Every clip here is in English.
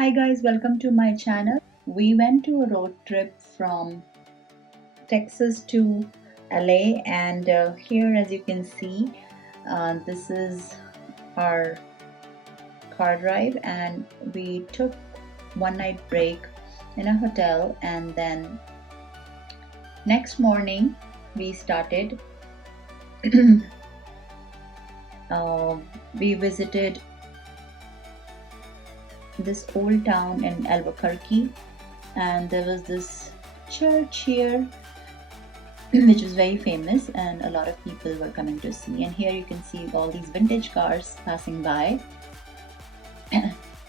Hi guys, welcome to my channel. We went to a road trip from Texas to LA, and here, as you can see, this is our car drive, and we took one night break in a hotel, and then next morning we started. uh, we visited this old town in Albuquerque, and there was this church here which was very famous, and a lot of people were coming to see. And here you can see all these vintage cars passing by,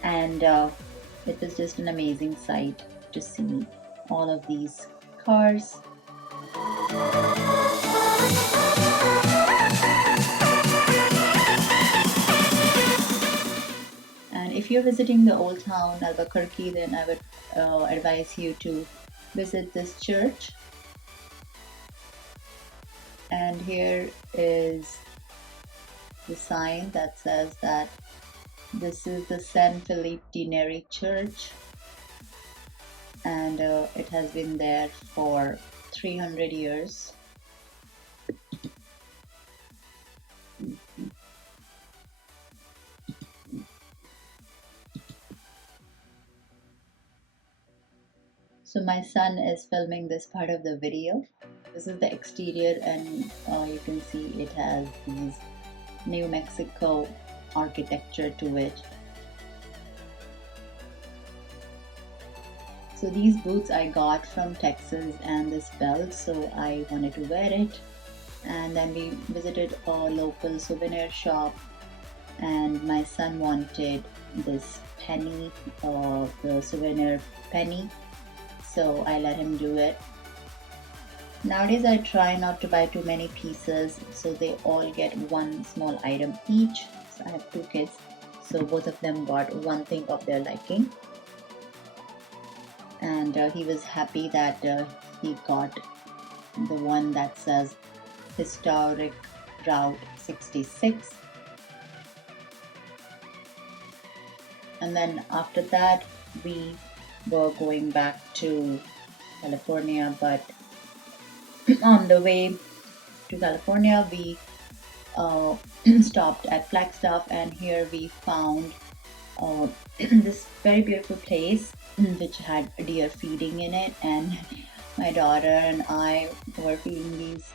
and it was just an amazing sight to see all of these cars. And if you're visiting the old town Albuquerque, then I would advise you to visit this church. And here is the sign that says that this is the San Felipe de Neri Church, and it has been there for 300 years. So my son is filming this part of the video. This is the exterior, and you can see it has these New Mexico architecture to it. So these boots I got from Texas, and this belt, so I wanted to wear it. And then we visited a local souvenir shop, and my son wanted this penny, the souvenir penny, so I let him do it. Nowadays I try not to buy too many pieces, so they all get one small item each. So I have two kids, so both of them got one thing of their liking, and he was happy that he got the one that says Historic Route 66. And then after that we were going back to California, but on the way to California we stopped at Flagstaff, and here we found this very beautiful place which had deer feeding in it, and my daughter and I were feeding these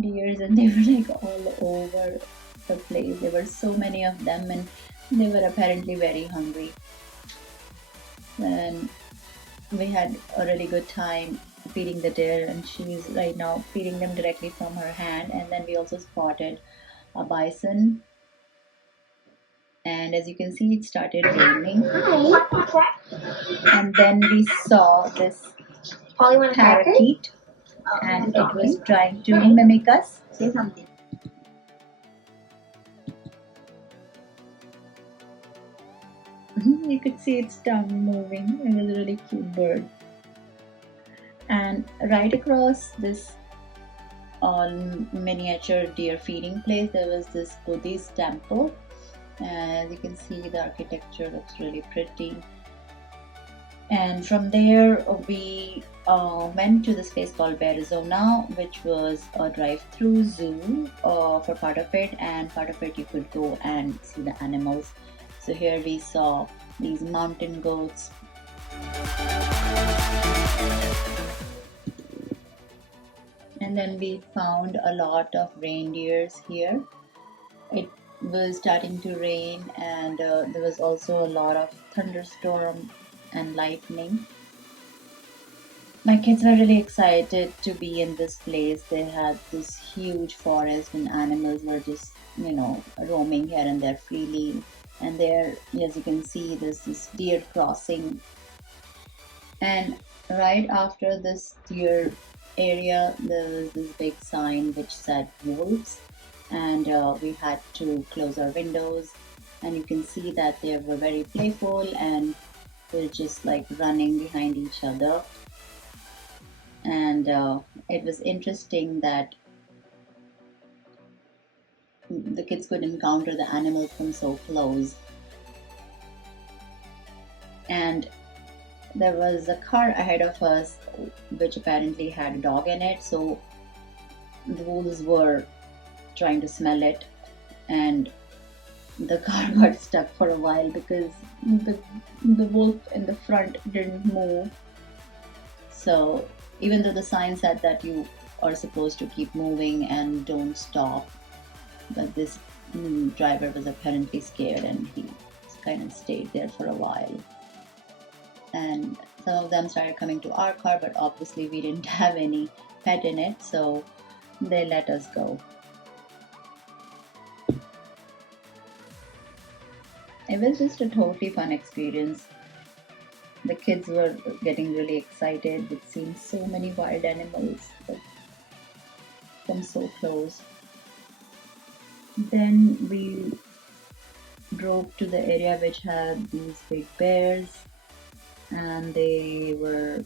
deers, and they were like all over the place. There were so many of them, and they were apparently very hungry. And we had a really good time feeding the deer, and she's right now feeding them directly from her hand. And then we also spotted a bison, and as you can see it started raining, and then we saw this parakeet, and it was trying to mimic us. Say something. You could see its tongue moving. It was a really cute bird. And right across this miniature deer feeding place, there was this Buddhist temple. As you can see, the architecture looks really pretty. And from there, we went to this place called Bearizona, which was a drive-through zoo for part of it, and part of it you could go and see the animals. So here we saw these mountain goats. And then we found a lot of reindeers here. It was starting to rain, and there was also a lot of thunderstorm and lightning. My kids were really excited to be in this place. They had this huge forest, and animals were just, roaming here and there freely. And there, as you can see, there's this deer crossing. And right after this deer area, there was this big sign which said wolves, and we had to close our windows. And you can see that they were very playful, and they're just like running behind each other. And it was interesting that the kids could encounter the animals from so close. And there was a car ahead of us which apparently had a dog in it. So the wolves were trying to smell it, and the car got stuck for a while because the the wolf in the front didn't move. So even though the sign said that you are supposed to keep moving and don't stop, but this driver was apparently scared and he kind of stayed there for a while. And some of them started coming to our car, but obviously we didn't have any pet in it, so they let us go. It was just a totally fun experience. The kids were getting really excited with seeing so many wild animals from so close. Then we drove to the area which had these big bears, and they were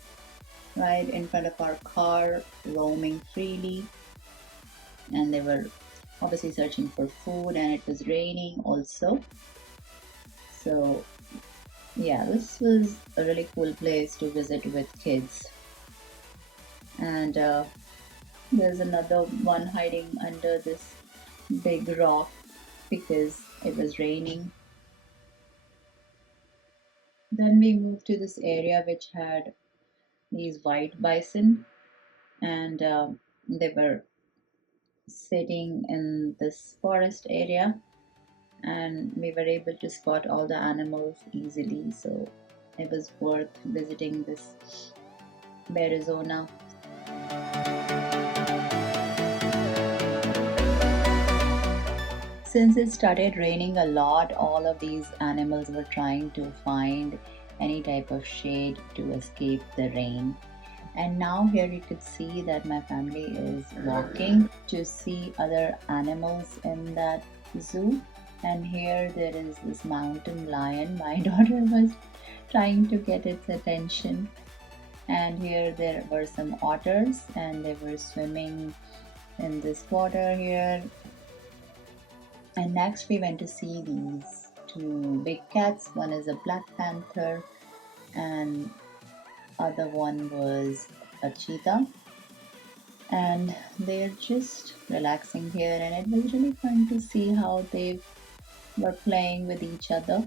right in front of our car, roaming freely. And they were obviously searching for food, and it was raining also. So, yeah, this was a really cool place to visit with kids. And there's another one hiding under this big rock because it was raining. Then we moved to this area which had these white bison, and they were sitting in this forest area, and we were able to spot all the animals easily. So it was worth visiting this Bearizona. Since it started raining a lot, all of these animals were trying to find any type of shade to escape the rain. And now here you could see that my family is walking to see other animals in that zoo. And here there is this mountain lion. My daughter was trying to get its attention. And here there were some otters and they were swimming in this water here. And next we went to see these two big cats. One is a black panther and other one was a cheetah, and they're just relaxing here, and it was really fun to see how they were playing with each other.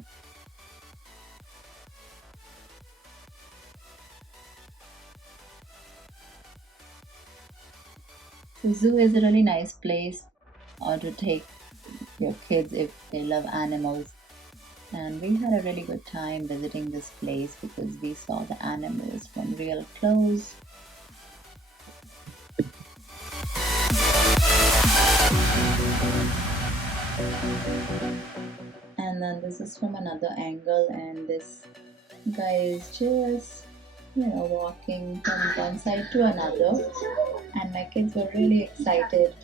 The zoo is a really nice place to take your kids if they love animals, and we had a really good time visiting this place because we saw the animals from real close. And then this is from another angle, and this guy is just walking from one side to another, and my kids were really excited.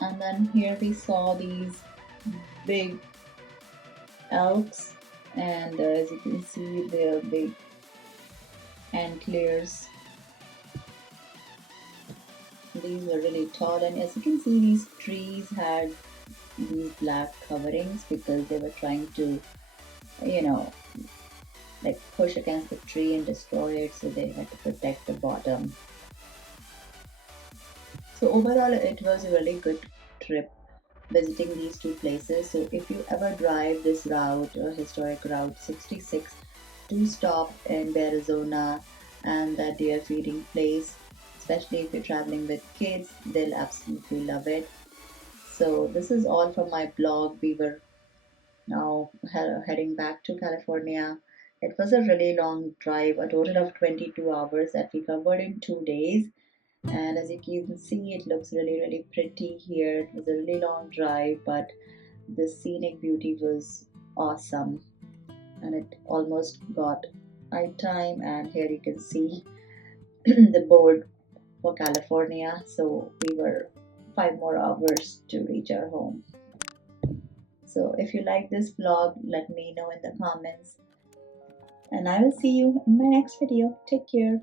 And then here we saw these big elks, and as you can see, their big antlers. These were really tall, and as you can see, these trees had these black coverings because they were trying to, you know, like push against the tree and destroy it, so they had to protect the bottom. So, overall, it was a really good trip visiting these two places. So, if you ever drive this route, historic Route 66, do stop in Arizona and that deer feeding place, especially if you're traveling with kids, they'll absolutely love it. So, this is all from my blog. We were now heading back to California. It was a really long drive, a total of 22 hours that we covered in 2 days. And as you can see, it looks really, really pretty here. It was a really long drive, but the scenic beauty was awesome, and it almost got night time. And here you can see the board for California. So we were 5 more hours to reach our home. So if you like this vlog, let me know in the comments, and I will see you in my next video. Take care.